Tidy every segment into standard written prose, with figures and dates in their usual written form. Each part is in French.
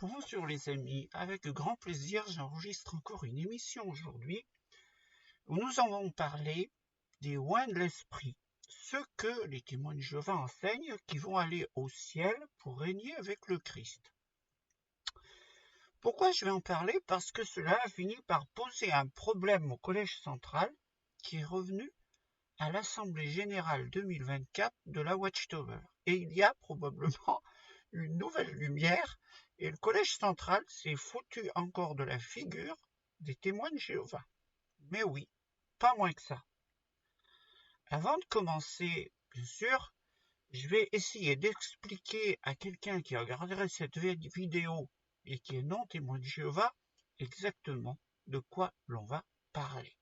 Bonjour les amis, avec grand plaisir j'enregistre encore une émission aujourd'hui où nous allons parler des oins de l'esprit, ceux que les témoins de Jéhovah enseignent qui vont aller au ciel pour régner avec le Christ. Pourquoi je vais en parler? Parce que cela a fini par poser un problème au Collège central qui est revenu à l'Assemblée générale 2024 de la Watchtower. Et il y a probablement une nouvelle lumière et le Collège central s'est foutu encore de la figure des témoins de Jéhovah. Mais oui, pas moins que ça. Avant de commencer, bien sûr, je vais essayer d'expliquer à quelqu'un qui regarderait cette vidéo et qui est non témoin de Jéhovah exactement de quoi l'on va parler.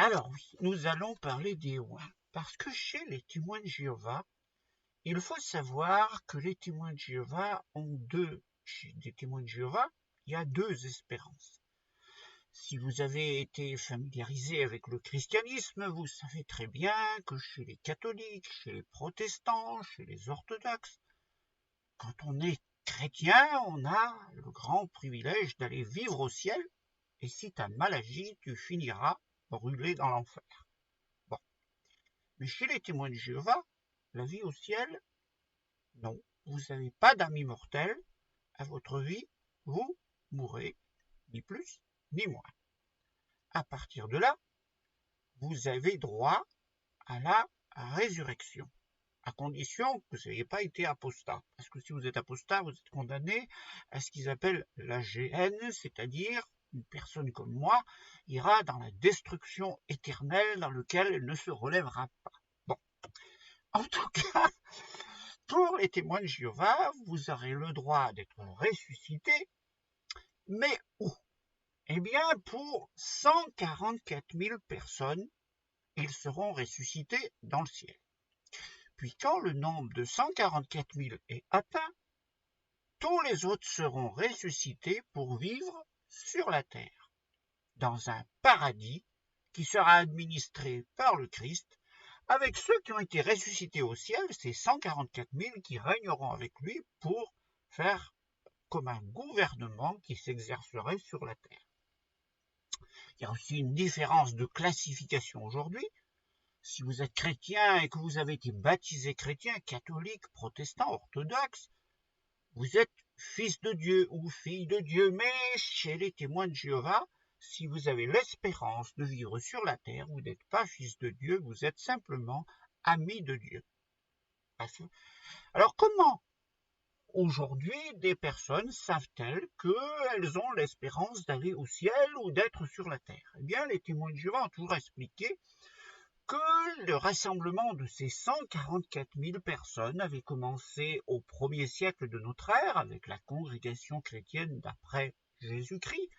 Alors oui, nous allons parler des oins, parce que chez les témoins de Jéhovah, il faut savoir que les témoins de Jéhovah chez des témoins de Jéhovah, il y a deux espérances. Si vous avez été familiarisé avec le christianisme, vous savez très bien que chez les catholiques, chez les protestants, chez les orthodoxes, quand on est chrétien, on a le grand privilège d'aller vivre au ciel, et si tu as mal agi, tu finiras brûlé dans l'enfer. Bon. Mais chez les témoins de Jéhovah, la vie au ciel, non. Vous n'avez pas d'âme immortelle. À votre vie, vous mourrez, ni plus, ni moins. À partir de là, vous avez droit à la résurrection, à condition que vous n'ayez pas été apostat. Parce que si vous êtes apostat, vous êtes condamné à ce qu'ils appellent la géhenne, c'est-à-dire une personne comme moi ira dans la destruction éternelle dans laquelle elle ne se relèvera pas. Bon, en tout cas, pour les témoins de Jéhovah, vous aurez le droit d'être ressuscité, mais où? Eh bien, pour 144 000 personnes, ils seront ressuscités dans le ciel. Puis quand le nombre de 144 000 est atteint, tous les autres seront ressuscités pour vivre sur la terre, dans un paradis qui sera administré par le Christ, avec ceux qui ont été ressuscités au ciel, ces 144 000 qui régneront avec lui pour faire comme un gouvernement qui s'exercerait sur la terre. Il y a aussi une différence de classification aujourd'hui. Si vous êtes chrétien et que vous avez été baptisé chrétien, catholique, protestant, orthodoxe, vous êtes fils de Dieu ou fille de Dieu, mais chez les témoins de Jéhovah, si vous avez l'espérance de vivre sur la terre, vous n'êtes pas fils de Dieu, vous êtes simplement ami de Dieu. Alors comment aujourd'hui des personnes savent-elles qu'elles ont l'espérance d'aller au ciel ou d'être sur la terre? Eh bien, les témoins de Jéhovah ont toujours expliqué que le rassemblement de ces 144 000 personnes avait commencé au 1er siècle de notre ère avec la congrégation chrétienne d'après Jésus-Christ,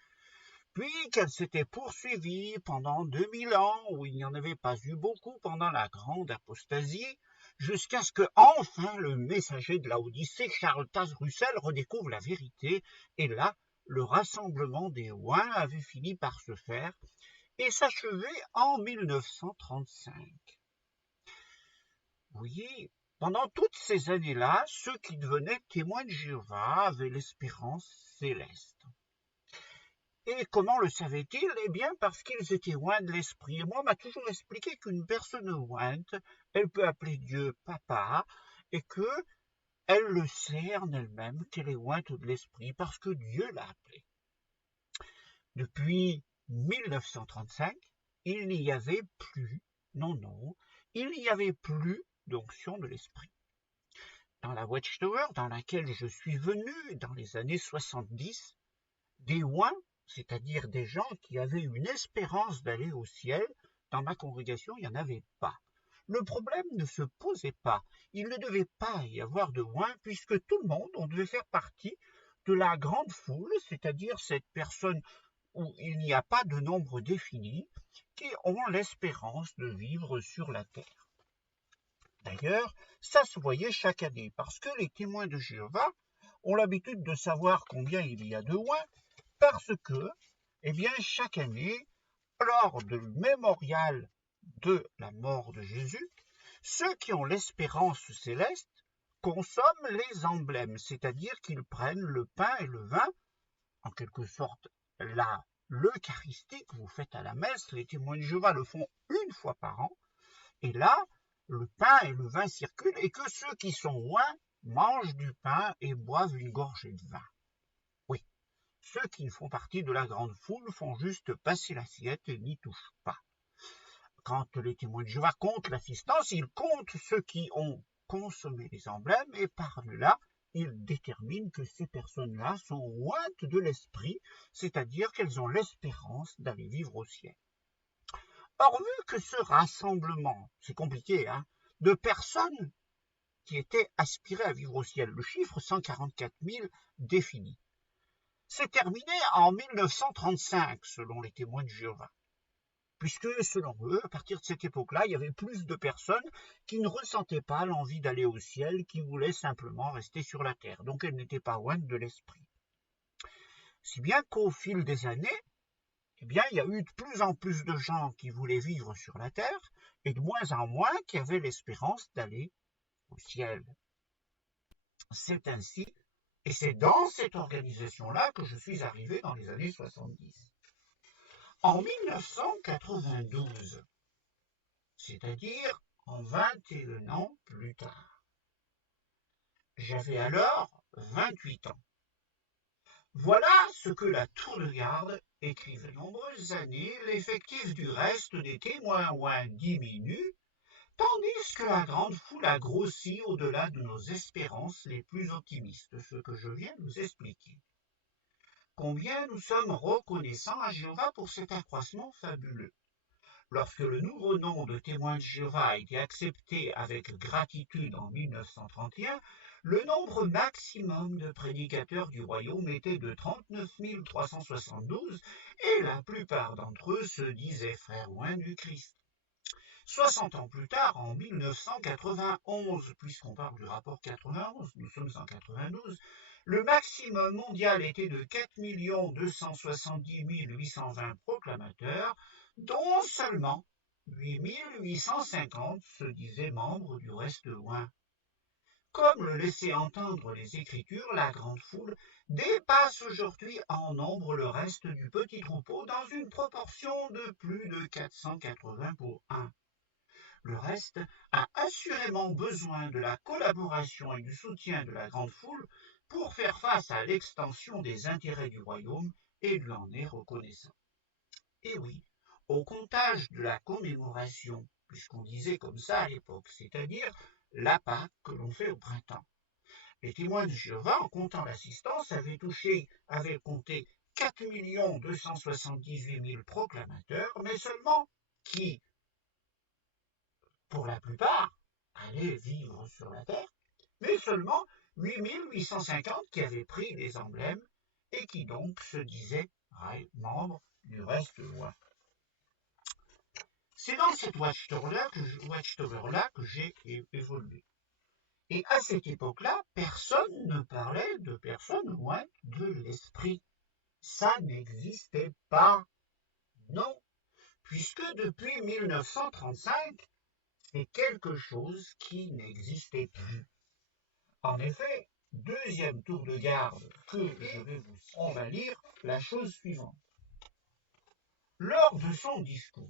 puis qu'elle s'était poursuivie pendant 2000 ans où il n'y en avait pas eu beaucoup pendant la grande apostasie, jusqu'à ce que enfin le messager de la Odyssée, Charles Taze Russell, redécouvre la vérité, et là, le rassemblement des oins avait fini par se faire, et s'achevait en 1935. Oui, pendant toutes ces années-là, ceux qui devenaient témoins de Jéhovah avaient l'espérance céleste. Et comment le savaient-ils? Eh bien, parce qu'ils étaient oints de l'esprit. Et moi, on m'a toujours expliqué qu'une personne ointe, elle peut appeler Dieu papa, et qu'elle le sait en elle-même qu'elle est ointe de l'esprit, parce que Dieu l'a appelée. Depuis 1935, il n'y avait plus, il n'y avait plus d'onction de l'esprit. Dans la Watchtower dans laquelle je suis venu dans les années 70, des oins, c'est-à-dire des gens qui avaient une espérance d'aller au ciel, dans ma congrégation, il n'y en avait pas. Le problème ne se posait pas. Il ne devait pas y avoir de oins, puisque tout le monde, on devait faire partie de la grande foule, c'est-à-dire cette personne où il n'y a pas de nombre défini, qui ont l'espérance de vivre sur la terre. D'ailleurs, ça se voyait chaque année, parce que les témoins de Jéhovah ont l'habitude de savoir combien il y a de oins, parce que, eh bien, chaque année, lors du mémorial de la mort de Jésus, ceux qui ont l'espérance céleste consomment les emblèmes, c'est-à-dire qu'ils prennent le pain et le vin, en quelque sorte l'Eucharistie que vous faites à la messe, les témoins de Jéhovah le font une fois par an, et là, le pain et le vin circulent, et que ceux qui sont loin mangent du pain et boivent une gorgée de vin. Oui, ceux qui font partie de la grande foule font juste passer l'assiette et n'y touchent pas. Quand les témoins de Jéhovah comptent l'assistance, ils comptent ceux qui ont consommé les emblèmes, et par-delà, ils déterminent que ces personnes-là sont ointes de l'esprit, c'est-à-dire qu'elles ont l'espérance d'aller vivre au ciel. Or, vu que ce rassemblement, c'est compliqué, de personnes qui étaient aspirées à vivre au ciel, le chiffre 144 000 défini, s'est terminé en 1935, selon les témoins de Jéhovah. Puisque, selon eux, à partir de cette époque-là, il y avait plus de personnes qui ne ressentaient pas l'envie d'aller au ciel, qui voulaient simplement rester sur la terre. Donc, elles n'étaient pas ointes de l'esprit. Si bien qu'au fil des années, eh bien, il y a eu de plus en plus de gens qui voulaient vivre sur la terre, et de moins en moins qui avaient l'espérance d'aller au ciel. C'est ainsi, et c'est dans cette organisation-là que je suis arrivé dans les années 70. En 1992, c'est-à-dire en 21 ans plus tard. J'avais alors 28 ans. Voilà ce que la tour de garde écrit de nombreuses années, l'effectif du reste des témoins ouins diminue, tandis que la grande foule a grossi au-delà de nos espérances les plus optimistes, ce que je viens de vous expliquer. Combien nous sommes reconnaissants à Jéhovah pour cet accroissement fabuleux. Lorsque le nouveau nom de témoin de Jéhovah a été accepté avec gratitude en 1931, le nombre maximum de prédicateurs du royaume était de 39 372 et la plupart d'entre eux se disaient frères oints du Christ. 60 ans plus tard, en 1991, puisqu'on parle du rapport 91, nous sommes en 92, le maximum mondial était de 4 270 820 proclamateurs, dont seulement 8 850 se disaient membres du reste oint. Comme le laissaient entendre les Écritures, la grande foule dépasse aujourd'hui en nombre le reste du petit troupeau dans une proportion de plus de 480 pour 1. Le reste a assurément besoin de la collaboration et du soutien de la grande foule pour faire face à l'extension des intérêts du royaume et lui en est reconnaissant. Et oui, au comptage de la commémoration, puisqu'on disait comme ça à l'époque, c'est-à-dire la Pâque que l'on fait au printemps. Les témoins de Jéhovah, en comptant l'assistance, avaient compté 4 278 000 proclamateurs, mais seulement qui, pour la plupart, allaient vivre sur la terre, mais seulement 8 850 qui avaient pris les emblèmes et qui donc se disaient membres du reste oint. C'est dans cette watchtower-là que j'ai évolué. Et à cette époque-là, personne ne parlait de personnes ointes de l'esprit. Ça n'existait pas. Non, puisque depuis 1935, c'est quelque chose qui n'existait plus. En effet, deuxième tour de garde on va lire la chose suivante. Lors de son discours,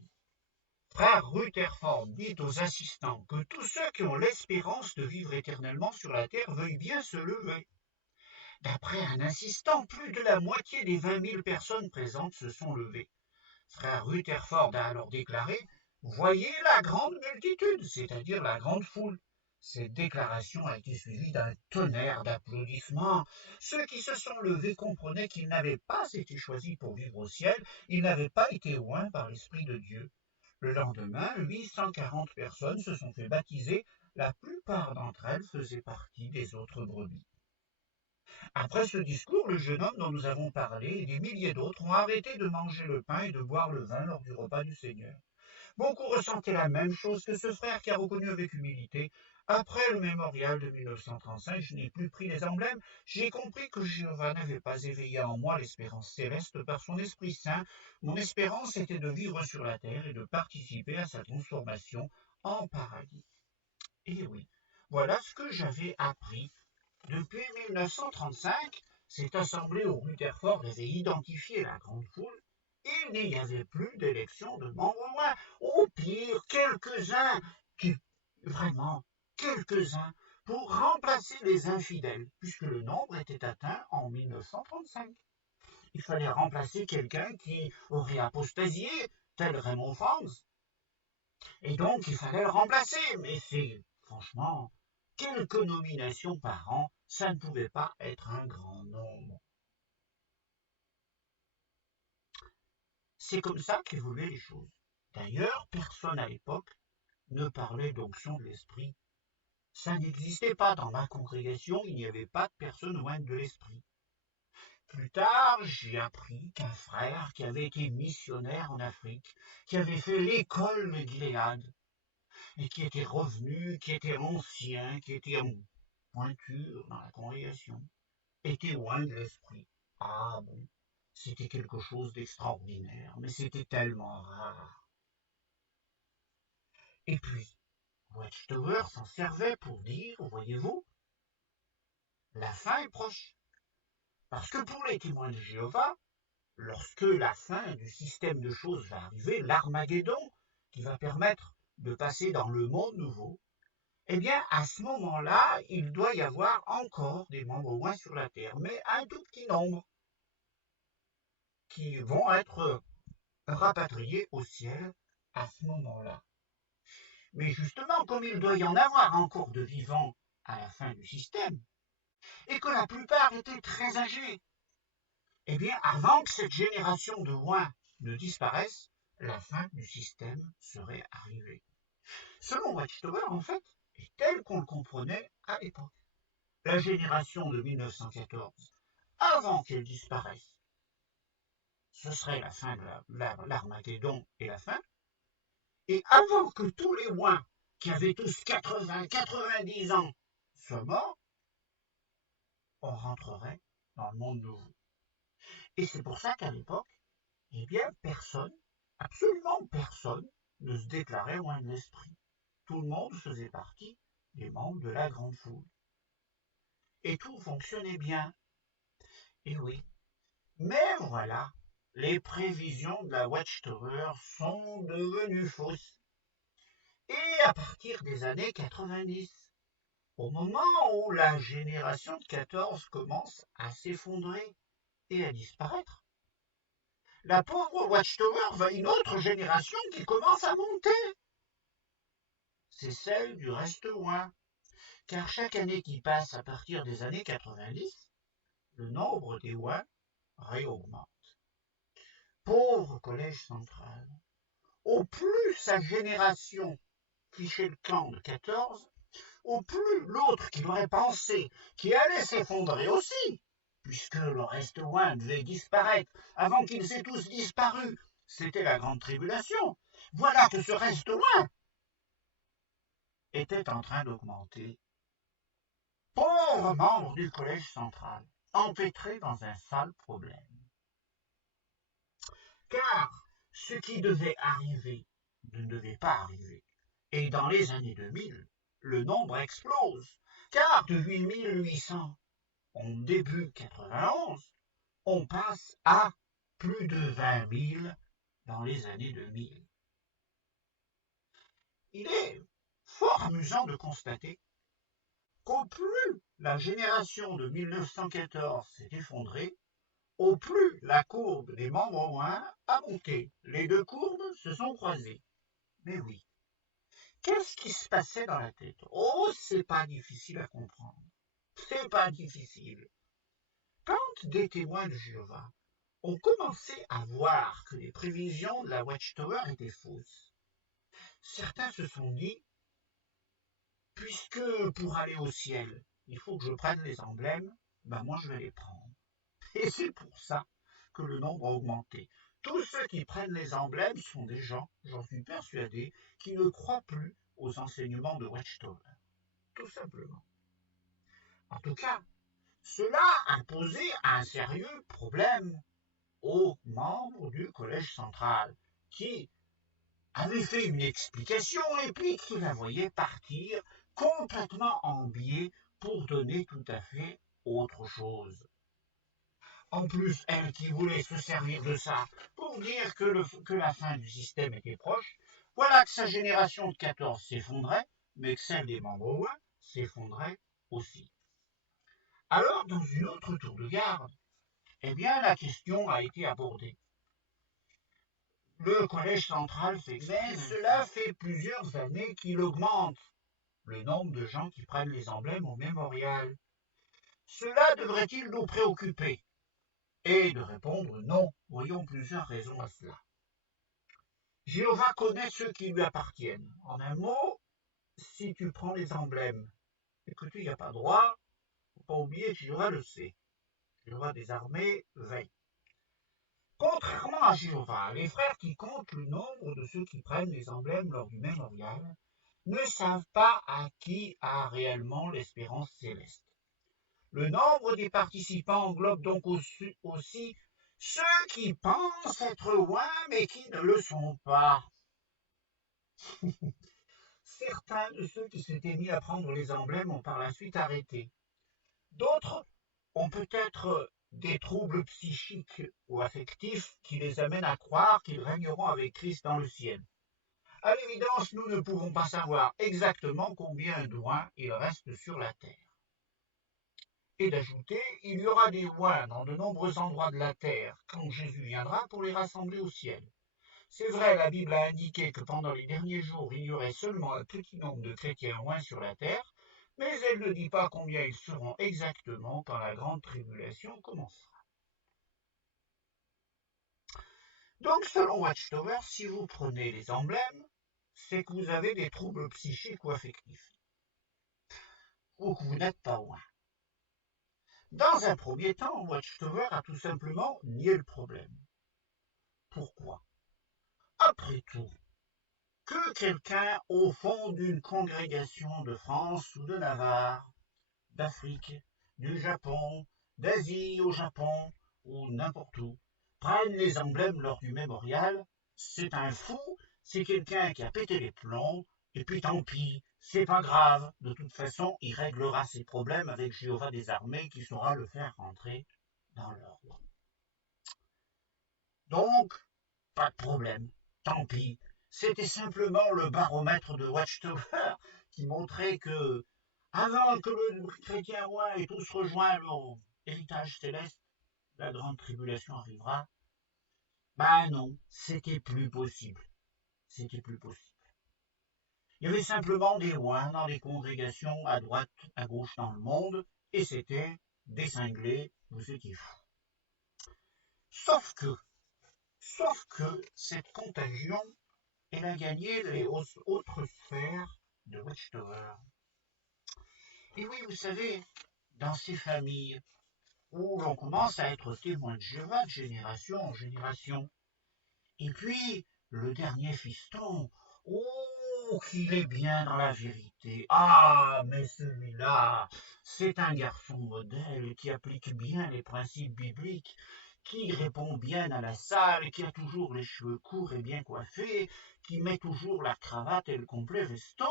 frère Rutherford dit aux assistants que tous ceux qui ont l'espérance de vivre éternellement sur la terre veuillent bien se lever. D'après un assistant, plus de la moitié des 20 000 personnes présentes se sont levées. Frère Rutherford a alors déclaré « Voyez la grande multitude, c'est-à-dire la grande foule ». Cette déclaration a été suivie d'un tonnerre d'applaudissements. Ceux qui se sont levés comprenaient qu'ils n'avaient pas été choisis pour vivre au ciel, ils n'avaient pas été oints par l'Esprit de Dieu. Le lendemain, 840 personnes se sont fait baptiser, la plupart d'entre elles faisaient partie des autres brebis. Après ce discours, le jeune homme dont nous avons parlé et des milliers d'autres ont arrêté de manger le pain et de boire le vin lors du repas du Seigneur. Beaucoup ressentaient la même chose que ce frère qui a reconnu avec humilité. Après le mémorial de 1935, je n'ai plus pris les emblèmes. J'ai compris que Jéhovah n'avait pas éveillé en moi l'espérance céleste par son Esprit Saint. Mon espérance était de vivre sur la terre et de participer à sa transformation en paradis. Et oui, voilà ce que j'avais appris. Depuis 1935, cette assemblée au Rutherford avait identifié la grande foule. Il n'y avait plus d'élection de membres moins. Au pire, quelques-uns, qui, vraiment, quelques-uns, pour remplacer les infidèles, puisque le nombre était atteint en 1935. Il fallait remplacer quelqu'un qui aurait apostasié, tel Raymond Franz. Et donc, il fallait le remplacer. Mais c'est, franchement, quelques nominations par an, ça ne pouvait pas être un grand nombre. C'est comme ça qu'évoluaient les choses. D'ailleurs, personne à l'époque ne parlait d'onction de l'esprit. Ça n'existait pas dans ma congrégation, il n'y avait pas de personne loin de l'esprit. Plus tard, j'ai appris qu'un frère qui avait été missionnaire en Afrique, qui avait fait l'école de Gilead, et qui était revenu, qui était ancien, qui était en pointure dans la congrégation, était loin de l'esprit. Ah bon, c'était quelque chose d'extraordinaire, mais c'était tellement rare. Et puis, Watchtower s'en servait pour dire, voyez-vous, la fin est proche. Parce que pour les témoins de Jéhovah, lorsque la fin du système de choses va arriver, l'Armageddon, qui va permettre de passer dans le monde nouveau, eh bien, à ce moment-là, il doit y avoir encore des membres moins sur la Terre, mais un tout petit nombre qui vont être rapatriés au ciel à ce moment-là. Mais justement, comme il doit y en avoir encore de vivants à la fin du système, et que la plupart étaient très âgés, eh bien, avant que cette génération de oins ne disparaisse, la fin du système serait arrivée. Selon Watchtower, en fait, est tel qu'on le comprenait à l'époque. La génération de 1914, avant qu'elle disparaisse, ce serait la fin de l'Armageddon et la fin. Et avant que tous les oins, qui avaient tous 80, 90 ans, soient morts, on rentrerait dans le monde nouveau. Et c'est pour ça qu'à l'époque, eh bien, personne, absolument personne, ne se déclarait loin de l'esprit. Tout le monde faisait partie des membres de la grande foule. Et tout fonctionnait bien. Et oui. Mais voilà, les prévisions de la Watchtower sont devenues fausses. Et à partir des années 90, au moment où la génération de 14 commence à s'effondrer et à disparaître, la pauvre Watchtower va une autre génération qui commence à monter. C'est celle du reste loin. Car chaque année qui passe à partir des années 90, le nombre des oins réaugmente. Pauvre collège central. Au plus sa génération fichait le camp de 14, au plus l'autre qu'il aurait pensé qui allait s'effondrer aussi, puisque le reste loin devait disparaître avant qu'ils aient tous disparu. C'était la grande tribulation. Voilà que ce reste loin était en train d'augmenter. Pauvre membre du collège central, empêtré dans un sale problème. Car ce qui devait arriver ne devait pas arriver. Et dans les années 2000, le nombre explose. Car de 8800 en début 91, on passe à plus de 20 000 dans les années 2000. Il est fort amusant de constater qu'au plus la génération de 1914 s'est effondrée, au plus la courbe des membres oints a monté. Les deux courbes se sont croisées. Mais oui, qu'est-ce qui se passait dans la tête? Oh, c'est pas difficile à comprendre. C'est pas difficile. Quand des témoins de Jéhovah ont commencé à voir que les prévisions de la Watchtower étaient fausses, certains se sont dit, puisque pour aller au ciel, il faut que je prenne les emblèmes, ben moi je vais les prendre. Et c'est pour ça que le nombre a augmenté. Tous ceux qui prennent les emblèmes sont des gens, j'en suis persuadé, qui ne croient plus aux enseignements de Watchtower. Tout simplement. En tout cas, cela a posé un sérieux problème aux membres du Collège central, qui avaient fait une explication et puis qui la voyaient partir complètement en biais pour donner tout à fait autre chose. En plus, elle qui voulait se servir de ça pour dire que la fin du système était proche, voilà que sa génération de 14 s'effondrait, mais que celle des membres ouins s'effondrait aussi. Alors, dans une autre tour de garde, eh bien, la question a été abordée. Le collège central s'exprime. Mais cela fait plusieurs années qu'il augmente le nombre de gens qui prennent les emblèmes au mémorial. Cela devrait-il nous préoccuper? Et de répondre non, voyons plusieurs raisons à cela. Jéhovah connaît ceux qui lui appartiennent. En un mot, si tu prends les emblèmes et que tu n'y as pas droit, faut pas oublier que Jéhovah le sait. Jéhovah des armées veille. Contrairement à Jéhovah, les frères qui comptent le nombre de ceux qui prennent les emblèmes lors du mémorial ne savent pas à qui a réellement l'espérance céleste. Le nombre des participants englobe donc aussi ceux qui pensent être loin mais qui ne le sont pas. Certains de ceux qui s'étaient mis à prendre les emblèmes ont par la suite arrêté. D'autres ont peut-être des troubles psychiques ou affectifs qui les amènent à croire qu'ils régneront avec Christ dans le ciel. À l'évidence, nous ne pouvons pas savoir exactement combien d'oints il reste sur la terre. Et d'ajouter, il y aura des oints dans de nombreux endroits de la terre quand Jésus viendra pour les rassembler au ciel. C'est vrai, la Bible a indiqué que pendant les derniers jours, il y aurait seulement un petit nombre de chrétiens oints sur la terre, mais elle ne dit pas combien ils seront exactement quand la grande tribulation commencera. Donc, selon Watchtower, si vous prenez les emblèmes, c'est que vous avez des troubles psychiques ou affectifs, ou que vous n'êtes pas oint. Dans un premier temps, Watchtower a tout simplement nié le problème. Pourquoi? Après tout, que quelqu'un au fond d'une congrégation de France ou de Navarre, d'Afrique, du Japon, d'Asie au Japon ou n'importe où, prenne les emblèmes lors du mémorial, c'est un fou, c'est quelqu'un qui a pété les plombs, et puis tant pis, c'est pas grave, de toute façon, il réglera ses problèmes avec Jéhovah des armées qui saura le faire rentrer dans l'ordre. Donc, pas de problème, tant pis. C'était simplement le baromètre de Watchtower qui montrait que, avant que le chrétien roi ait tous rejoint leur héritage céleste, la grande tribulation arrivera. Ben non, c'était plus possible. C'était plus possible. Il y avait simplement des oins dans les congrégations à droite, à gauche dans le monde, et c'était des cinglés, vous étiez fous. Sauf que cette contagion, elle a gagné les autres sphères de Watchtower. Et oui, vous savez, dans ces familles où l'on commence à être témoin de Jéhovah de génération en génération, et puis le dernier fiston, oh, qu'il est bien dans la vérité. Ah, mais celui-là, c'est un garçon modèle qui applique bien les principes bibliques, qui répond bien à la salle, qui a toujours les cheveux courts et bien coiffés, qui met toujours la cravate et le complet veston.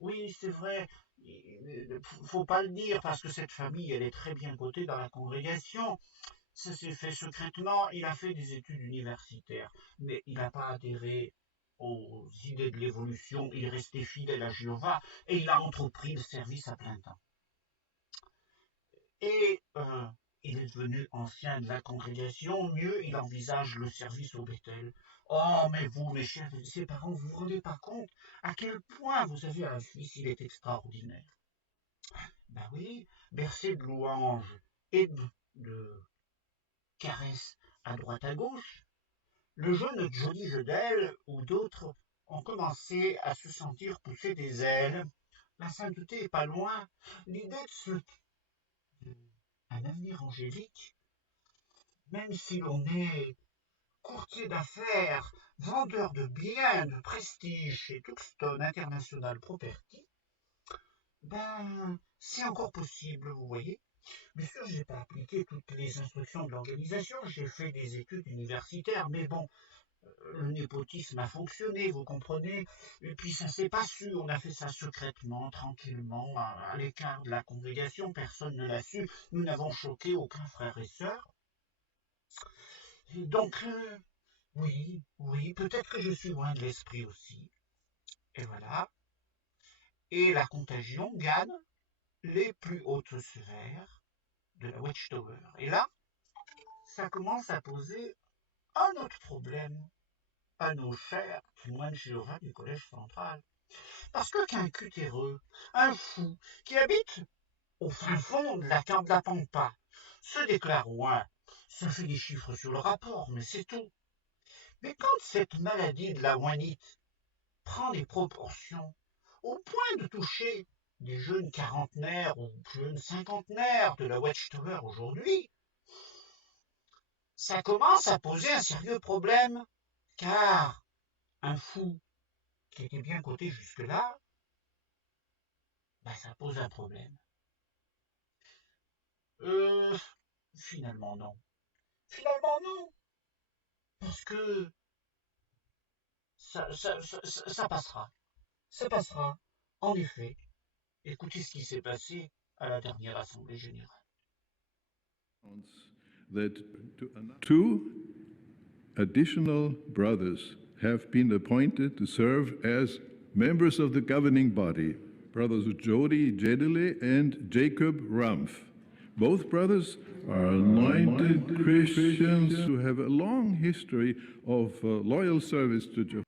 Oui, c'est vrai, il faut pas le dire parce que cette famille, elle est très bien cotée dans la congrégation. Ça s'est fait secrètement, il a fait des études universitaires, mais il n'a pas adhéré aux idées de l'évolution, il est resté fidèle à Jéhovah et il a entrepris le service à plein temps. Et il est devenu ancien de la congrégation, mieux, il envisage le service au Bethel. Oh, mais vous, mes chers ses parents, vous vous rendez pas compte à quel point vous avez un fils, il est extraordinaire. Ben oui, bercé de louanges et de caresses à droite à gauche, le jeune Johnny Jedel ou d'autres ont commencé à se sentir pousser des ailes. La sainteté est pas loin. L'idée un avenir angélique, même si l'on est courtier d'affaires, vendeur de biens de prestige chez Tuxton International Property, ben, c'est encore possible, vous voyez. Bien sûr, j'ai pas appliqué toutes les instructions de l'organisation, j'ai fait des études universitaires, mais bon, le népotisme a fonctionné, vous comprenez. Et puis ça s'est pas su, on a fait ça secrètement, tranquillement, à l'écart de la congrégation, personne ne l'a su, nous n'avons choqué aucun frère et sœur. Et donc, oui, peut-être que je suis loin de l'esprit aussi. Et voilà. Et la contagion gagne les plus hautes sphères de la Watchtower. Et là, ça commence à poser un autre problème à nos chers témoins de Jéhovah du Collège central. Parce que qu'un cutéreux, un fou, qui habite au fin fond de la pampa, se déclare ouin, ça fait des chiffres sur le rapport, mais c'est tout. Mais quand cette maladie de la ouinite prend des proportions au point de toucher des jeunes quarantenaires ou jeunes cinquantenaires de la Watchtower aujourd'hui, ça commence à poser un sérieux problème, car un fou qui était bien coté jusque-là, ben ça pose un problème. Euh, finalement non. Finalement non, parce que ça passera. Ça passera. En effet, écoutez ce qui s'est passé à la dernière Assemblée générale. That two additional brothers have been appointed to serve as members of the governing body, brothers Jody Jedele and Jacob Rumpf. Both brothers are anointed Christians who have a long history of loyal service to Jehovah.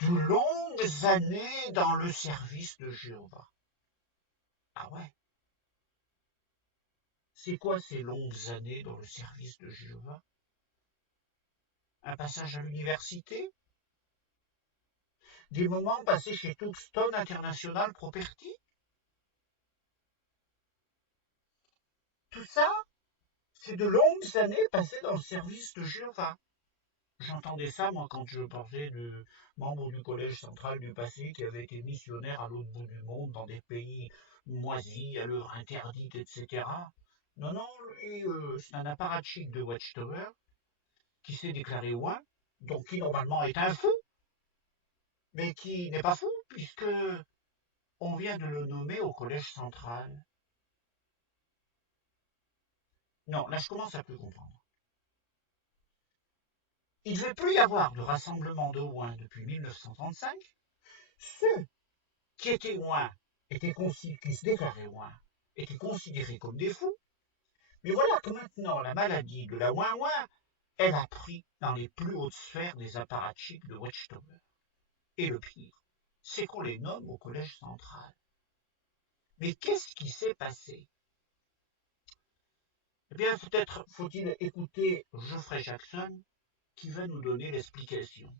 De longues années dans le service de Jéhovah. Ah ouais. C'est quoi ces longues années dans le service de Jéhovah? Un passage à l'université? Des moments passés chez Tuxton International Property? Tout ça, c'est de longues années passées dans le service de Jéhovah. J'entendais ça, moi, quand je parlais de membres du Collège central du passé qui avaient été missionnaires à l'autre bout du monde, dans des pays moisis, à l'heure interdite, etc. Non, non, lui, c'est un apparatchik de Watchtower qui s'est déclaré ouin, donc qui normalement est un fou, mais qui n'est pas fou, puisque on vient de le nommer au Collège central. Non, là je commence à plus comprendre. Il ne devait plus y avoir de rassemblement de ouin depuis 1935. Ceux qui étaient ouin, qui se déclaraient ouin, étaient considérés comme des fous. Mais voilà que maintenant la maladie de la ouin-ouin, elle a pris dans les plus hautes sphères des apparatchiks de Watchtower. Et le pire, c'est qu'on les nomme au Collège central. Mais qu'est-ce qui s'est passé? Eh bien, peut-être faut-il écouter Geoffrey Jackson, qui va nous donner l'explication.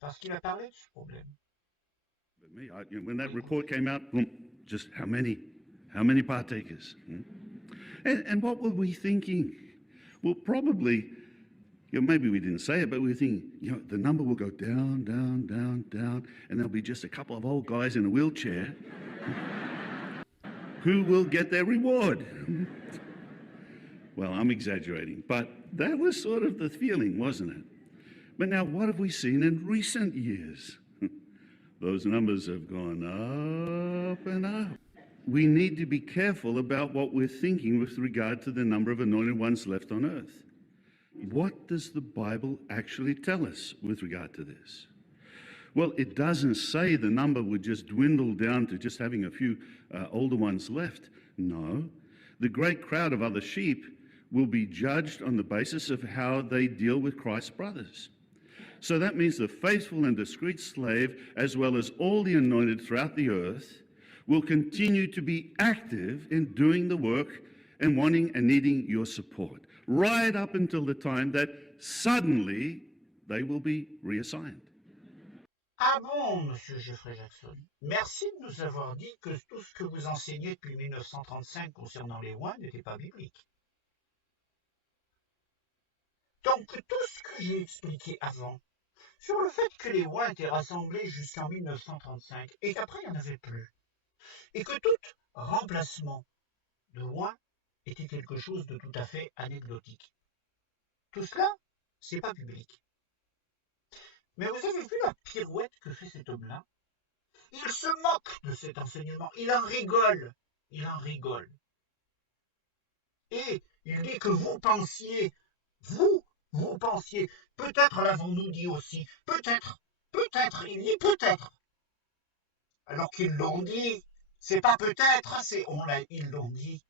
Parce qu'il a parlé de ce problème. But me, when that report came out, just how many partakers? And what were we thinking? Well, probably, maybe we didn't say it, but we were thinking, the number will go down, down, down, down, and there'll be just a couple of old guys in a wheelchair who will get their reward. Well, I'm exaggerating, but that was sort of the feeling, wasn't it? But now, what have we seen in recent years? Those numbers have gone up and up. We need to be careful about what we're thinking with regard to the number of anointed ones left on earth. What does the Bible actually tell us with regard to this? Well, it doesn't say the number would just dwindle down to just having a few older ones left. No. The great crowd of other sheep will be judged on the basis of how they deal with Christ's brothers. So that means the faithful and discreet slave, as well as all the anointed throughout the earth, will continue to be active in doing the work and wanting and needing your support, right up until the time that suddenly they will be reassigned. Ah bon, monsieur Geoffrey Jackson, merci de nous avoir dit que tout ce que vous enseignez depuis 1935 concernant les ouins n'était pas biblique. Donc tout ce que j'ai expliqué avant, sur le fait que les rois étaient rassemblés jusqu'en 1935 et qu'après il n'y en avait plus, et que tout remplacement de rois était quelque chose de tout à fait anecdotique. Tout cela, c'est pas public. Mais vous avez vu la pirouette que fait cet homme-là? Il se moque de cet enseignement, il en rigole, il en rigole. Et il dit que vous pensiez, peut-être l'avons-nous dit aussi, peut-être, il dit peut-être. Alors qu'ils l'ont dit, c'est pas peut-être, ils l'ont dit.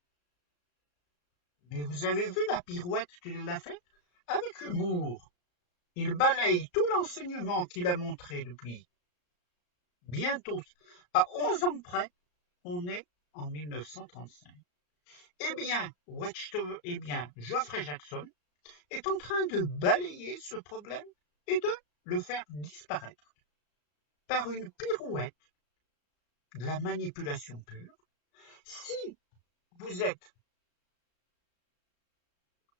Mais vous avez vu la pirouette qu'il a fait? Avec humour. Il balaye tout l'enseignement qu'il a montré depuis bientôt, à 11 ans près, on est en 1935. Eh bien, Geoffrey Jackson est en train de balayer ce problème et de le faire disparaître par une pirouette, de la manipulation pure. Si vous êtes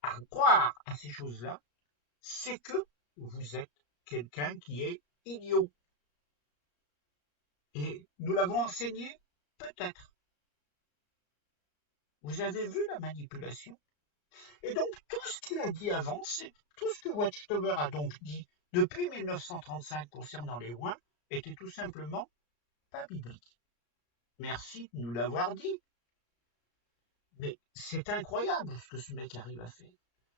à croire à ces choses-là, c'est que vous êtes quelqu'un qui est idiot. Et nous l'avons enseigné, peut-être. Vous avez vu la manipulation? Et donc tout ce qu'il a dit avant, c'est tout ce que Watchtower a donc dit depuis 1935 concernant les Ouins, était tout simplement pas biblique. Merci de nous l'avoir dit. Mais c'est incroyable ce que ce mec arrive à faire.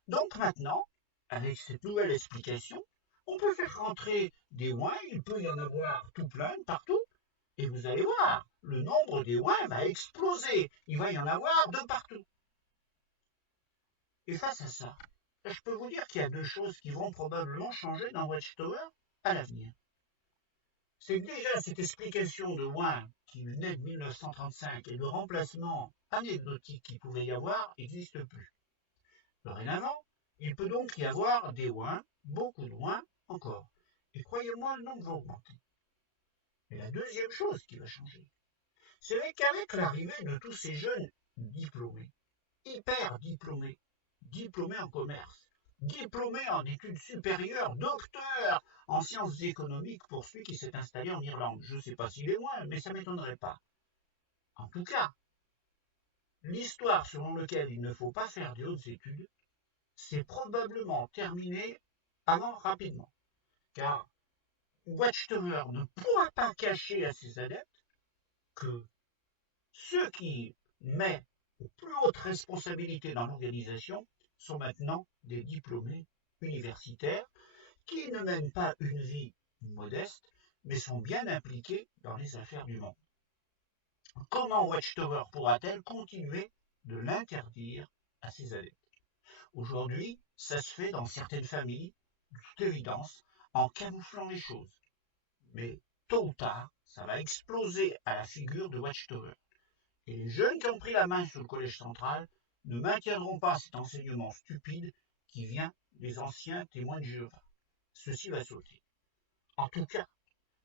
Donc maintenant, avec cette nouvelle explication, on peut faire rentrer des Ouins, il peut y en avoir tout plein partout, et vous allez voir, le nombre des Ouins va exploser. Il va y en avoir de partout. Et face à ça, je peux vous dire qu'il y a deux choses qui vont probablement changer dans Watchtower à l'avenir. C'est que déjà cette explication de Wayne qui venait de 1935 et le remplacement anecdotique qu'il pouvait y avoir n'existe plus. Dorénavant, il peut donc y avoir des Wayne, beaucoup de Wayne encore. Et croyez-moi, le nombre va augmenter. Mais la deuxième chose qui va changer, c'est qu'avec l'arrivée de tous ces jeunes diplômés, hyper diplômés, diplômés en commerce, diplômés en études supérieures, docteur en sciences économiques pour celui qui s'est installé en Irlande. Je ne sais pas s'il est moins, mais ça ne m'étonnerait pas. En tout cas, l'histoire selon laquelle il ne faut pas faire de hautes études, c'est probablement terminé avant rapidement. Car Watchtower ne pourra pas cacher à ses adeptes que ceux qui mettent aux plus hautes responsabilités dans l'organisation sont maintenant des diplômés universitaires qui ne mènent pas une vie modeste, mais sont bien impliqués dans les affaires du monde. Comment Watchtower pourra-t-elle continuer de l'interdire à ses adeptes? Aujourd'hui, ça se fait dans certaines familles, de toute évidence, en camouflant les choses. Mais tôt ou tard, ça va exploser à la figure de Watchtower. Et les jeunes qui ont pris la main sur le collège central ne maintiendront pas cet enseignement stupide qui vient des anciens témoins de Jéhovah. Ceci va sauter. En tout cas,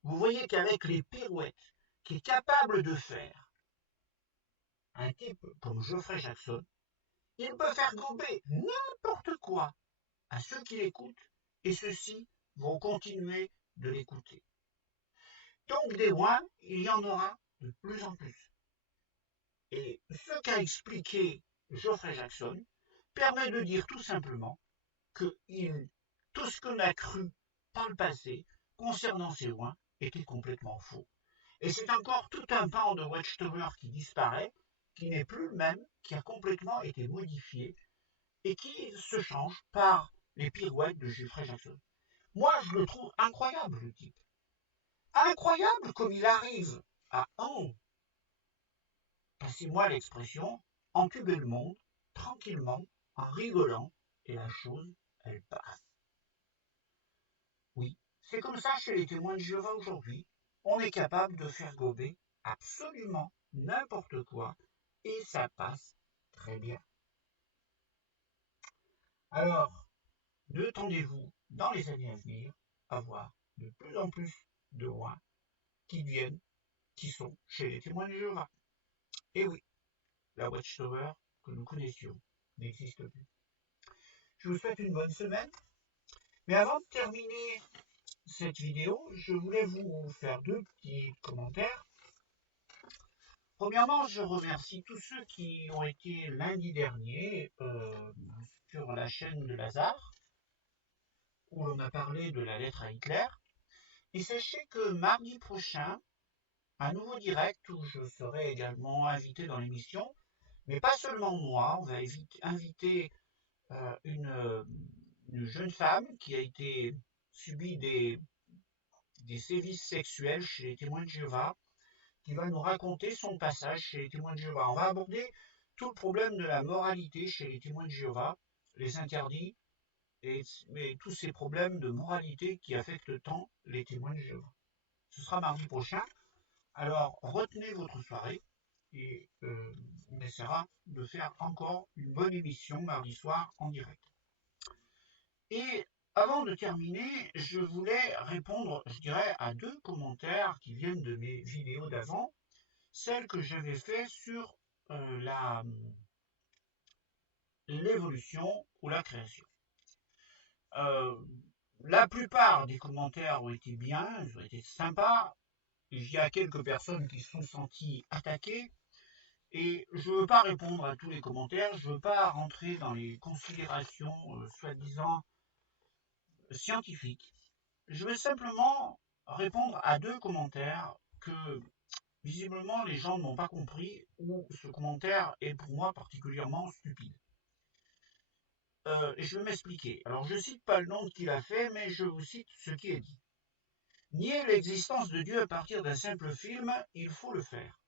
vous voyez qu'avec les pirouettes qu'est capable de faire un type comme Geoffrey Jackson, il peut faire gober n'importe quoi à ceux qui l'écoutent et ceux-ci vont continuer de l'écouter. Donc des rois, il y en aura de plus en plus. Et ce qu'a expliqué Geoffrey Jackson permet de dire tout simplement que tout ce qu'on a cru par le passé concernant ces lois était complètement faux. Et c'est encore tout un pan de Watchtower qui disparaît, qui n'est plus le même, qui a complètement été modifié et qui se change par les pirouettes de Geoffrey Jackson. Moi, je le trouve incroyable, le type. Incroyable comme il arrive à passez-moi l'expression, entuber le monde, tranquillement, en rigolant, et la chose, elle passe. Oui, c'est comme ça chez les témoins de Jéhovah aujourd'hui. On est capable de faire gober absolument n'importe quoi, et ça passe très bien. Alors, ne tendez-vous, dans les années à venir, à voir de plus en plus de rois qui viennent, qui sont chez les témoins de Jéhovah. Et oui, la Watchtower que nous connaissions n'existe plus. Je vous souhaite une bonne semaine. Mais avant de terminer cette vidéo, je voulais vous faire deux petits commentaires. Premièrement, je remercie tous ceux qui ont été lundi dernier sur la chaîne de Lazare, où l'on a parlé de la lettre à Hitler. Et sachez que mardi prochain, un nouveau direct où je serai également invité dans l'émission, mais pas seulement moi, on va inviter une jeune femme qui a été subi des sévices sexuels chez les témoins de Jéhovah, qui va nous raconter son passage chez les témoins de Jéhovah. On va aborder tout le problème de la moralité chez les témoins de Jéhovah, les interdits et tous ces problèmes de moralité qui affectent tant les témoins de Jéhovah. Ce sera mardi prochain. Alors retenez votre soirée et on essaiera de faire encore une bonne émission mardi soir en direct. Et avant de terminer, je voulais répondre, je dirais, à deux commentaires qui viennent de mes vidéos d'avant, celles que j'avais fait sur l'évolution ou la création. La plupart des commentaires ont été bien, ils ont été sympas. Il y a quelques personnes qui se sont senties attaquées. Et je ne veux pas répondre à tous les commentaires, je ne veux pas rentrer dans les considérations soi-disant scientifiques. Je vais simplement répondre à deux commentaires que visiblement les gens n'ont pas compris ou ce commentaire est pour moi particulièrement stupide. Je vais m'expliquer. Alors je cite pas le nom de qui l'a fait, mais je vous cite ce qui est dit. Nier l'existence de Dieu à partir d'un simple film, il faut le faire.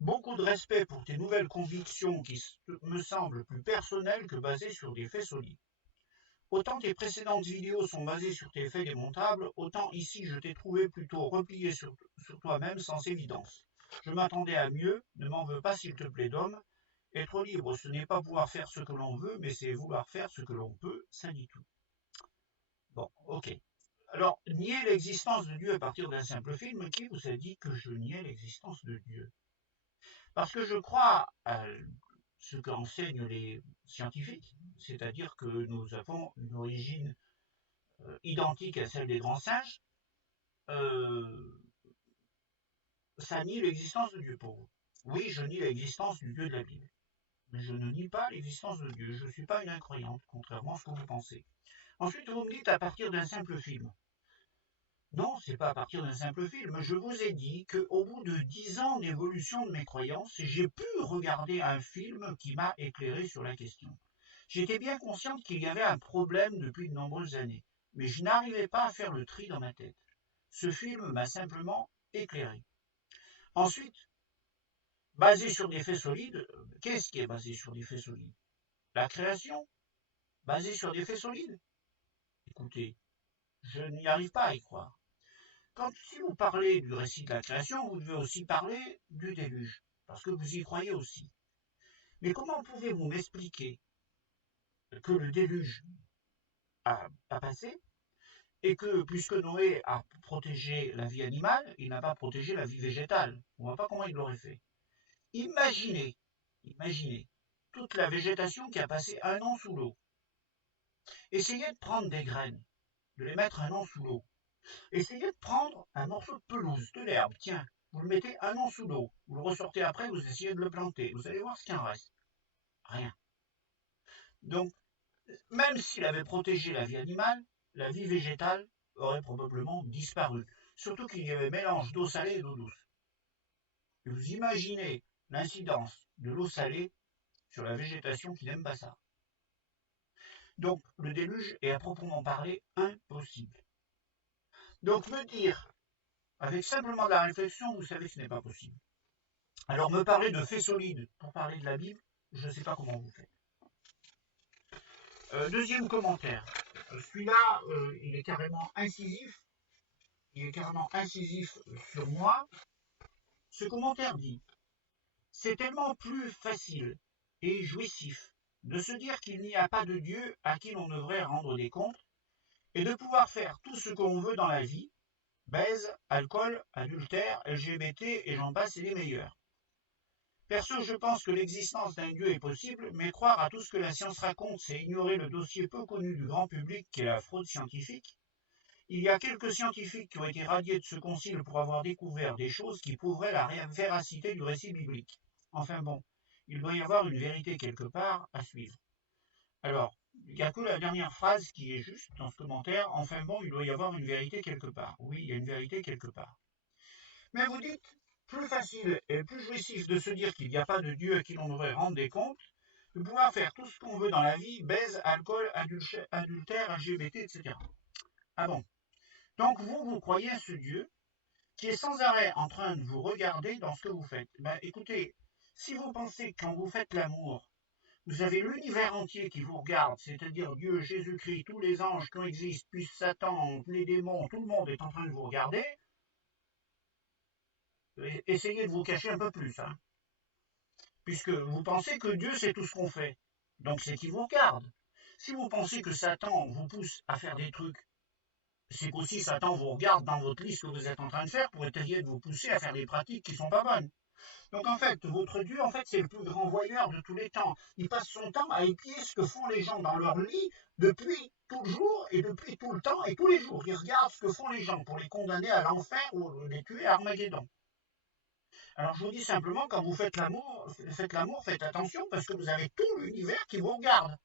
Beaucoup de respect pour tes nouvelles convictions qui me semblent plus personnelles que basées sur des faits solides. Autant tes précédentes vidéos sont basées sur tes faits démontrables, autant ici je t'ai trouvé plutôt replié sur toi-même sans évidence. Je m'attendais à mieux, ne m'en veux pas s'il te plaît d'homme. Être libre, ce n'est pas pouvoir faire ce que l'on veut, mais c'est vouloir faire ce que l'on peut, ça dit tout. Bon, ok. Alors, nier l'existence de Dieu à partir d'un simple film, qui vous a dit que je niais l'existence de Dieu? Parce que je crois à ce qu'enseignent les scientifiques, c'est-à-dire que nous avons une origine identique à celle des grands singes, ça nie l'existence de Dieu pour vous. Oui, je nie l'existence du Dieu de la Bible. Mais je ne nie pas l'existence de Dieu. Je ne suis pas une incroyante, contrairement à ce que vous pensez. Ensuite, vous me dites à partir d'un simple film. Non, c'est pas à partir d'un simple film. Je vous ai dit qu'au bout de 10 ans d'évolution de mes croyances, j'ai pu regarder un film qui m'a éclairé sur la question. J'étais bien consciente qu'il y avait un problème depuis de nombreuses années, mais je n'arrivais pas à faire le tri dans ma tête. Ce film m'a simplement éclairé. Ensuite, basé sur des faits solides, qu'est-ce qui est basé sur des faits solides? La création, basée sur des faits solides? Écoutez, je n'y arrive pas à y croire. Si vous parlez du récit de la création, vous devez aussi parler du déluge, parce que vous y croyez aussi. Mais comment pouvez-vous m'expliquer que le déluge a passé, et que, puisque Noé a protégé la vie animale, il n'a pas protégé la vie végétale? On ne voit pas comment il l'aurait fait. Imaginez toute la végétation qui a passé un an sous l'eau. Essayez de prendre des graines, de les mettre un an sous l'eau. Essayez de prendre un morceau de pelouse, de l'herbe, tiens, vous le mettez un an sous l'eau, vous le ressortez après, vous essayez de le planter, vous allez voir ce qu'il en reste. Rien. Donc, même s'il avait protégé la vie animale, la vie végétale aurait probablement disparu. Surtout qu'il y avait mélange d'eau salée et d'eau douce. Et vous imaginez l'incidence de l'eau salée sur la végétation qui n'aime pas ça. Donc, le déluge est à proprement parler impossible. Donc, me dire, avec simplement de la réflexion, vous savez que ce n'est pas possible. Alors, me parler de faits solides pour parler de la Bible, je ne sais pas comment vous faites. Deuxième commentaire. Celui-là, il est carrément incisif. Il est carrément incisif sur moi. Ce commentaire dit: c'est tellement plus facile et jouissif de se dire qu'il n'y a pas de Dieu à qui l'on devrait rendre des comptes et de pouvoir faire tout ce qu'on veut dans la vie, baise, alcool, adultère, LGBT et j'en passe et les meilleurs. Perso, je pense que l'existence d'un Dieu est possible, mais croire à tout ce que la science raconte, c'est ignorer le dossier peu connu du grand public qui est la fraude scientifique. Il y a quelques scientifiques qui ont été radiés de ce concile pour avoir découvert des choses qui prouveraient la véracité du récit biblique. Enfin bon, il doit y avoir une vérité quelque part à suivre. Alors, il n'y a que la dernière phrase qui est juste dans ce commentaire. Enfin bon, il doit y avoir une vérité quelque part. Oui, il y a une vérité quelque part. Mais vous dites, plus facile et plus jouissif de se dire qu'il n'y a pas de Dieu à qui l'on devrait rendre des comptes, de pouvoir faire tout ce qu'on veut dans la vie, baise, alcool, adultère, LGBT, etc. Ah bon? Donc vous croyez à ce Dieu qui est sans arrêt en train de vous regarder dans ce que vous faites. Ben, écoutez, si vous pensez que quand vous faites l'amour, vous avez l'univers entier qui vous regarde, c'est-à-dire Dieu, Jésus-Christ, tous les anges qui existent, puis Satan, les démons, tout le monde est en train de vous regarder, essayez de vous cacher un peu plus, hein, puisque vous pensez que Dieu c'est tout ce qu'on fait, donc c'est qu'il vous regarde. Si vous pensez que Satan vous pousse à faire des trucs, c'est qu'aussi Satan vous regarde dans votre liste que vous êtes en train de faire pour essayer de vous pousser à faire des pratiques qui ne sont pas bonnes. Donc en fait, votre Dieu, c'est le plus grand voyeur de tous les temps. Il passe son temps à épier ce que font les gens dans leur lit depuis toujours et depuis tout le temps et tous les jours. Il regarde ce que font les gens pour les condamner à l'enfer ou les tuer à Armageddon. Alors je vous dis simplement, quand vous faites l'amour, faites attention parce que vous avez tout l'univers qui vous regarde.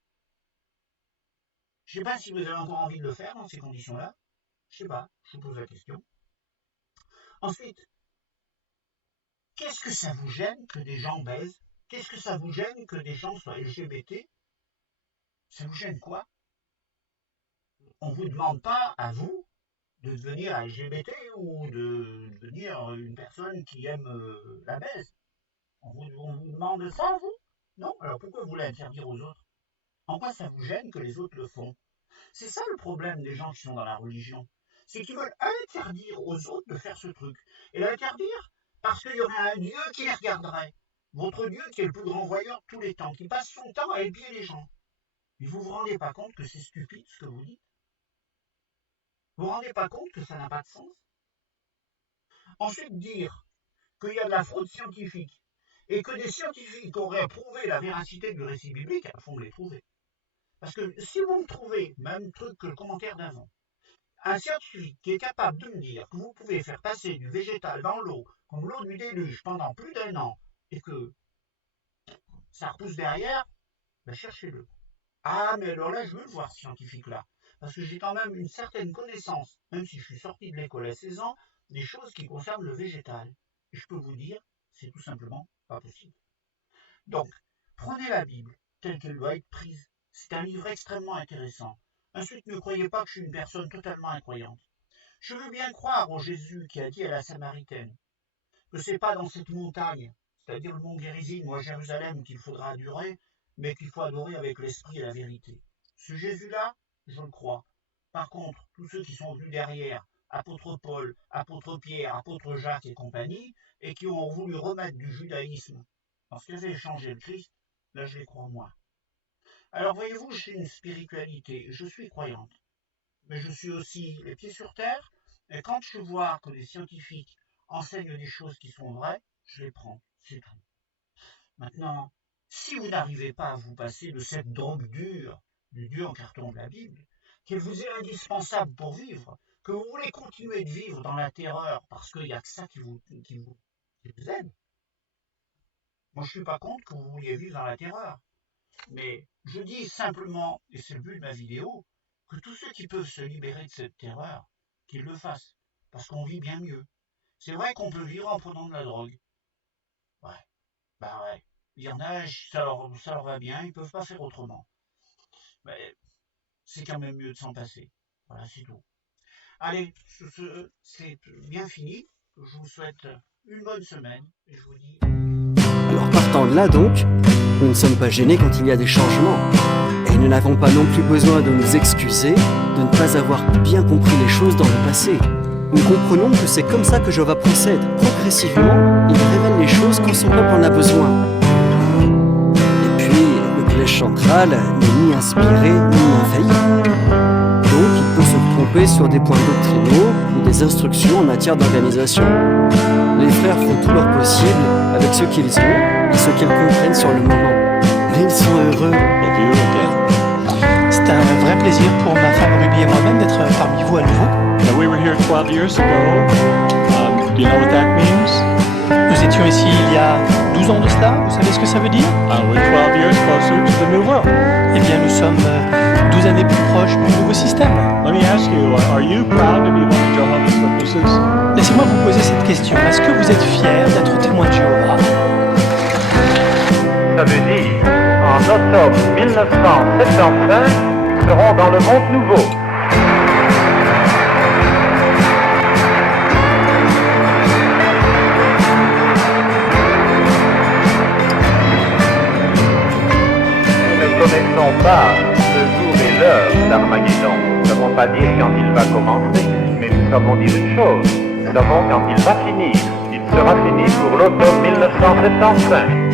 Je ne sais pas si vous avez encore envie de le faire dans ces conditions-là. Je sais pas, je vous pose la question. Ensuite, qu'est-ce que ça vous gêne que des gens baisent? Qu'est-ce que ça vous gêne que des gens soient LGBT? Ça vous gêne quoi? On ne vous demande pas, à vous, de devenir LGBT ou de devenir une personne qui aime la baise. On vous demande ça, vous? Non? Alors pourquoi vous l'interdire aux autres? En quoi ça vous gêne que les autres le font? C'est ça le problème des gens qui sont dans la religion. C'est qu'ils veulent interdire aux autres de faire ce truc. Et l'interdire parce qu'il y aurait un Dieu qui les regarderait. Votre Dieu qui est le plus grand voyeur de tous les temps, qui passe son temps à épier les gens. Mais vous ne vous rendez pas compte que c'est stupide ce que vous dites? Vous ne vous rendez pas compte que ça n'a pas de sens? Ensuite, dire qu'il y a de la fraude scientifique et que des scientifiques auraient prouvé la véracité du récit biblique, il faut me les trouver. Parce que si vous me trouvez, même truc que le commentaire d'avant, un scientifique qui est capable de me dire que vous pouvez faire passer du végétal dans l'eau, comme l'eau du déluge, pendant plus d'1 an, et que ça repousse derrière, ben cherchez-le. Ah, mais alors là, je veux le voir, ce scientifique-là. Parce que j'ai quand même une certaine connaissance, même si je suis sorti de l'école à 16 ans, des choses qui concernent le végétal. Et je peux vous dire, c'est tout simplement pas possible. Donc, prenez la Bible telle qu'elle doit être prise. C'est un livre extrêmement intéressant. Ensuite, ne croyez pas que je suis une personne totalement incroyante. Je veux bien croire au Jésus qui a dit à la Samaritaine que c'est pas dans cette montagne, c'est-à-dire le mont Gérizim ou à Jérusalem qu'il faudra adorer, mais qu'il faut adorer avec l'esprit et la vérité. Ce Jésus-là, je le crois. Par contre, tous ceux qui sont venus derrière, apôtre Paul, apôtre Pierre, apôtre Jacques et compagnie, et qui ont voulu remettre du judaïsme parce qu'ils avaient changé le Christ, là je les crois moins. Alors voyez-vous, j'ai une spiritualité, je suis croyante, mais je suis aussi les pieds sur terre, et quand je vois que les scientifiques enseignent des choses qui sont vraies, je les prends, c'est tout. Maintenant, si vous n'arrivez pas à vous passer de cette drogue dure, du Dieu en carton de la Bible, qu'elle vous est indispensable pour vivre, que vous voulez continuer de vivre dans la terreur parce qu'il n'y a que ça qui vous aide. Moi, je ne suis pas contre que vous vouliez vivre dans la terreur. Mais je dis simplement, et c'est le but de ma vidéo, que tous ceux qui peuvent se libérer de cette terreur, qu'ils le fassent, parce qu'on vit bien mieux. C'est vrai qu'on peut vivre en prenant de la drogue. Ouais, bah ouais. Il y en a, ça leur va bien, ils ne peuvent pas faire autrement. Mais c'est quand même mieux de s'en passer. Voilà, c'est tout. Allez, c'est bien fini. Je vous souhaite une bonne semaine, et je vous dis... Alors partant de là donc, nous ne sommes pas gênés quand il y a des changements. Et nous n'avons pas non plus besoin de nous excuser de ne pas avoir bien compris les choses dans le passé. Nous comprenons que c'est comme ça que Jéhovah procède. Progressivement, il révèle les choses quand son peuple en a besoin. Et puis, le collège central n'est ni inspiré ni infaillible. Donc il peut se tromper sur des points doctrinaux ou des instructions en matière d'organisation. Les frères font tout leur possible avec ce qu'ils ont et ce qu'ils comprennent sur le moment. Mais ils sont heureux. C'est un vrai plaisir pour ma femme Ruby et moi-même d'être parmi vous à nouveau. We were here 12 years ago. Do you know what that means? Nous étions ici il y a 12 ans de cela, vous savez ce que ça veut dire? We're 12 years closer to the new world. Eh bien, nous sommes 12 années plus proches du nouveau système. Let me ask you, are you proud to be one of Jehovah's Witnesses? Laissez-moi vous poser cette question. Est-ce que vous êtes fiers d'être témoin de Jéhovah? Ça veut dire, en octobre 1975, nous serons dans le monde nouveau. Nous ne connaissons pas le jour et l'heure d'Armageddon. Nous ne savons pas dire quand il va commencer, mais nous savons dire une chose. Nous savons quand il va finir. Il sera fini pour l'automne 1975.